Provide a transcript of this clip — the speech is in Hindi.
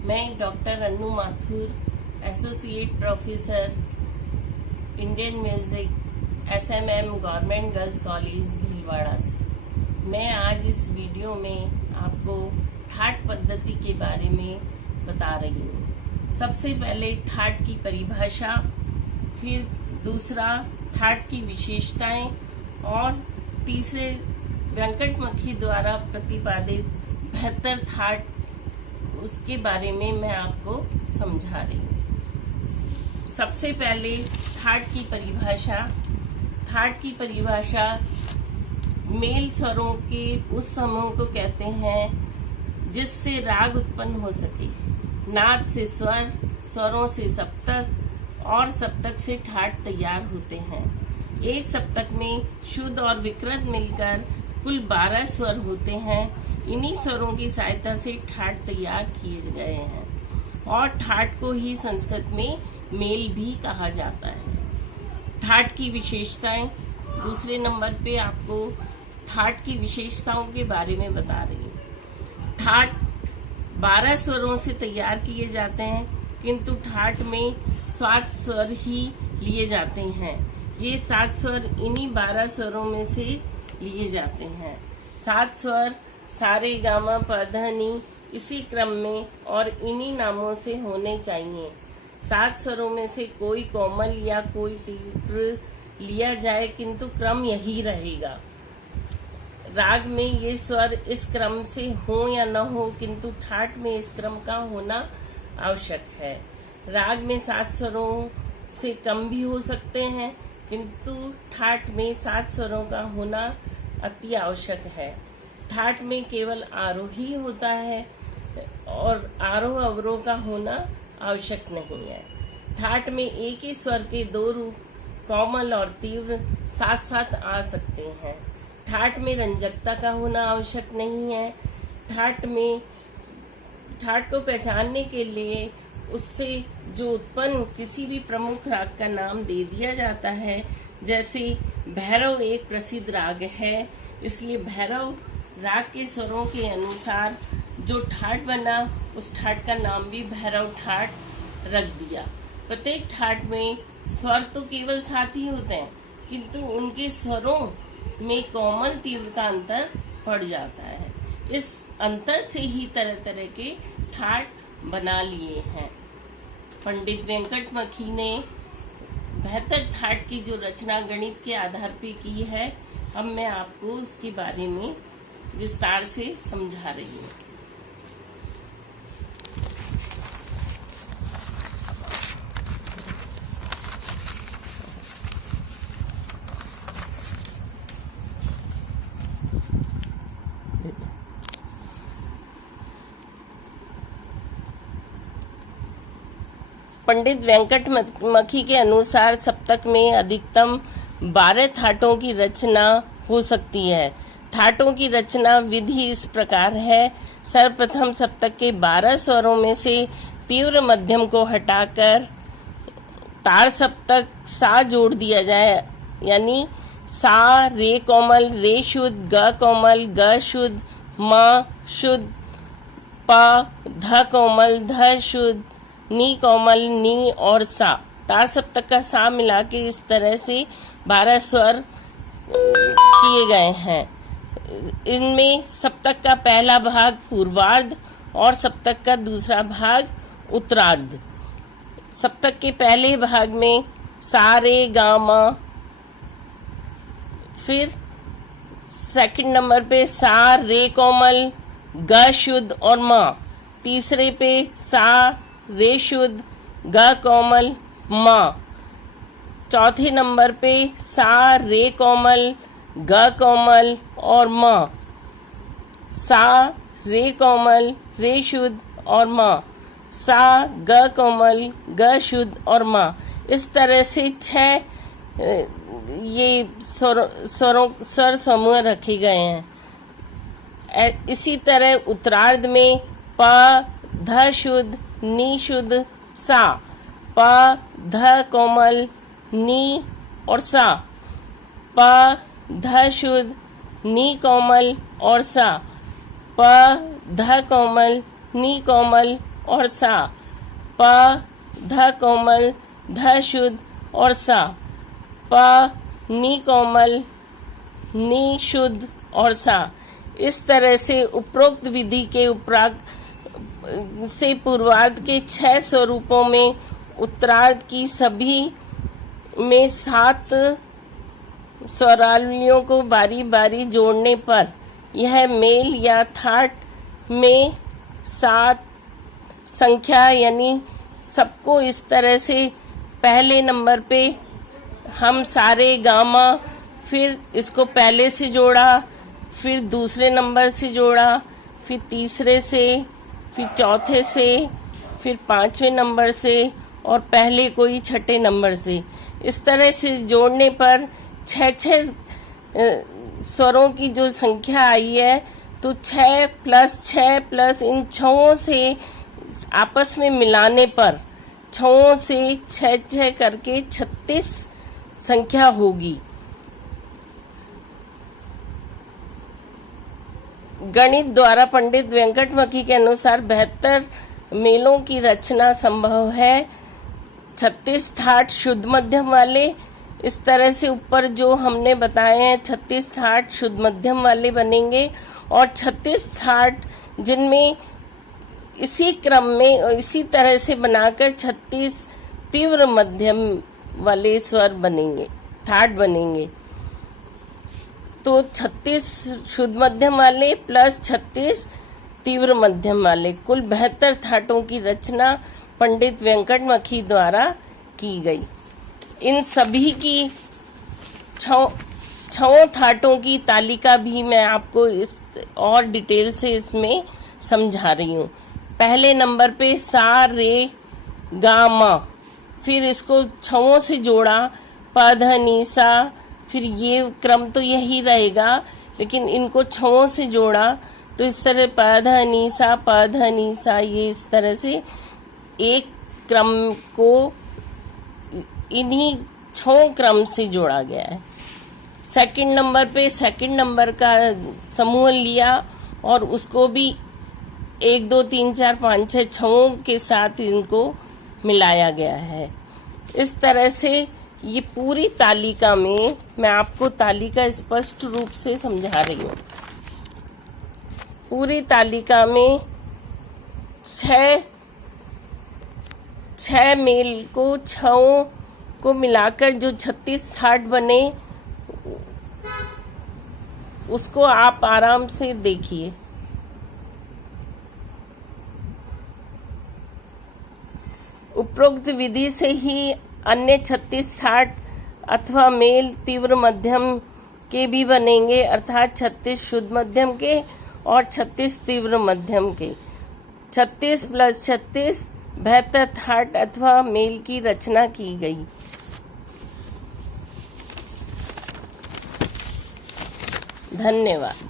मैं doctor Annu Mathur, associate professor Indian music SMM government girls college Bhilwara से मैं आज इस वीडियो में आपको ठाट पद्धति के बारे में बता रही हूँ। सबसे पहले ठाट की परिभाषा, फिर दूसरा ठाट की विशेषताएं और तीसरे वेंकटमखी द्वारा प्रतिपादित बेहतर ठाट, उसके बारे में मैं आपको समझा रही हूँ। सबसे पहले ठाट की परिभाषा। ठाट की परिभाषा मेल स्वरों के उस समूह को कहते हैं जिससे राग उत्पन्न हो सके। नाद से स्वर, स्वरों से सप्तक और सप्तक से ठाट तैयार होते हैं। एक सप्तक में शुद्ध और विकृत मिलकर कुल 12 स्वर होते हैं। इन्हीं स्वरों की सहायता से ठाट तैयार किए गए हैं और ठाट को ही संस्कृत में मेल भी कहा जाता है। ठाट की विशेषताएं, दूसरे नंबर पे आपको ठाट की विशेषताओं के बारे में बता रही हूँ। ठाट 12 स्वरों से तैयार किए जाते हैं, किंतु ठाट में 7 स्वर ही लिए जाते हैं। ये 7 स्वर इन्हीं 12 स्वरों में से लिए जाते हैं। 7 स्वर सारे गामा पधनी इसी क्रम में और इन्हीं नामों से होने चाहिए। 7 स्वरों में से कोई कोमल या कोई तीव्र लिया जाए, किंतु क्रम यही रहेगा। राग में ये स्वर इस क्रम से हो या न हो, किंतु ठाट में इस क्रम का होना आवश्यक है। राग में 7 स्वरों से कम भी हो सकते हैं, किंतु ठाट में 7 स्वरों का होना अति आवश्यक है। ठाट में केवल आरोही होता है और आरोह अवरोह का होना आवश्यक नहीं है। ठाट में एक ही स्वर के 2 रूप कोमल और तीव्र साथ साथ आ सकते हैं। ठाट में रंजकता का होना आवश्यक नहीं है। ठाट को पहचानने के लिए उससे जो उत्पन्न किसी भी प्रमुख राग का नाम दे दिया जाता है। जैसे भैरव एक प्रसिद्ध राग है, इसलिए भैरव राग के स्वरों के अनुसार जो ठाट बना उस ठाट का नाम भी भैरव ठाट रख दिया। प्रत्येक ठाट में स्वर तो केवल 7 ही होते हैं, किंतु उनके स्वरों में कोमल तीव्र का अंतर पड़ जाता है। इस अंतर से ही तरह तरह के ठाट बना लिए हैं। पंडित वेंकटमखी ने बेहतर ठाट की जो रचना गणित के आधार पे की है, अब मैं आपको उसके बारे में विस्तार से समझा रही हूँ। पंडित वेंकटमखी के अनुसार सप्तक में अधिकतम 12 ठाटों की रचना हो सकती है। ठाटों की रचना विधि इस प्रकार है। सर्वप्रथम सप्तक के 12 स्वरों में से तीव्र मध्यम को हटाकर तार सप्तक सा जोड़ दिया जाए, यानी सा रे कोमल रे शुद्ध, ग कोमल ग शुद्ध, म शुद्ध, प ध कोमल ध शुद्ध, नी कोमल नी और सा। तार सप्तक का सा मिला के इस तरह से 12 स्वर किए गए हैं। इनमें सप्तक का पहला भाग पूर्वार्ध और सप्तक का दूसरा भाग उत्तरार्ध। सप्तक के पहले भाग में सा रे गा मा, फिर सेकंड नंबर पे सा रे कोमल ग शुद्ध और मा, तीसरे पे सा रे शुद्ध ग कोमल मा, चौथे नंबर पे सा रे कोमल ग कोमल और मा, सा रे कोमल रे शुद्ध और मा, सा ग कोमल ग शुद्ध और मा। इस तरह से 6 ये स्वर समूह रखे गए हैं। इसी तरह उत्तरार्ध में प ध शुद्ध नी शुद्ध सा, प ध कोमल नी और सा, प ध शुद्ध नी कोमल और सा, प ध कोमल नी कोमल और सा, प, ध कोमल, ध शुद्ध और सा, प, नी कोमल, नी शुद्ध और सा। इस तरह से उपरोक्त विधि के उपराग से पूर्वार्ध के 6 स्वरूपों में उत्तरार्ध की सभी में 7 स्वरावलियों को बारी बारी जोड़ने पर यह मेल या थाट में 7 संख्या, यानी सबको इस तरह से पहले नंबर पे हम सारे गामा, फिर इसको पहले से जोड़ा, फिर दूसरे नंबर से जोड़ा, फिर तीसरे से, फिर चौथे से, फिर 5वें नंबर से और पहले कोई छठे नंबर से। इस तरह से जोड़ने पर 6 स्वरों की जो संख्या आई है, तो 6 + 6 + इन 6 से आपस में मिलाने पर 6 से 6 करके 36 संख्या होगी। गणित द्वारा पंडित वेंकटमखी के अनुसार 72 मेलों की रचना संभव है। 36 थाट शुद्ध मध्यम वाले, इस तरह से ऊपर जो हमने बताए हैं 36 थाट शुद्ध मध्यम वाले बनेंगे, और 36 थाट जिनमें इसी क्रम में इसी तरह से बनाकर 36 तीव्र मध्यम वाले स्वर बनेंगे, थाट बनेंगे। तो 36 शुद्ध मध्यम वाले प्लस 36 तीव्र मध्यम वाले, कुल 72 थाटों की रचना पंडित वेंकटमखी द्वारा की गई। इन सभी की 6 थाटों की तालिका भी मैं आपको इस और डिटेल से इसमें समझा रही हूँ। पहले नंबर पे सा, रे, गा, मा, फिर इसको 6 से जोड़ा, प, ध, नी, सा, फिर ये क्रम तो यही रहेगा, लेकिन इनको 6 से जोड़ा तो इस तरह प, ध, नी, सा, प, ध, नी, सा, ये इस तरह से एक क्रम को इन्हीं 6 क्रम से जोड़ा गया है। सेकंड नंबर पे सेकंड नंबर का समूह लिया और उसको भी 1 2 3 4 5 6 6 के साथ इनको मिलाया गया है। इस तरह से ये पूरी तालिका में मैं आपको तालिका स्पष्ट रूप से समझा रही हूँ। पूरी तालिका में 6 मेल को 6 को मिलाकर जो 36 थाट बने उसको आप आराम से देखिए। उपरोक्त विधि से ही अन्य 36 थाट अथवा मेल तीव्र मध्यम के भी बनेंगे, अर्थात 36 शुद्ध मध्यम के और 36 तीव्र मध्यम के। 36 + 36 72 थाट अथवा मेल की रचना की गई। धन्यवाद।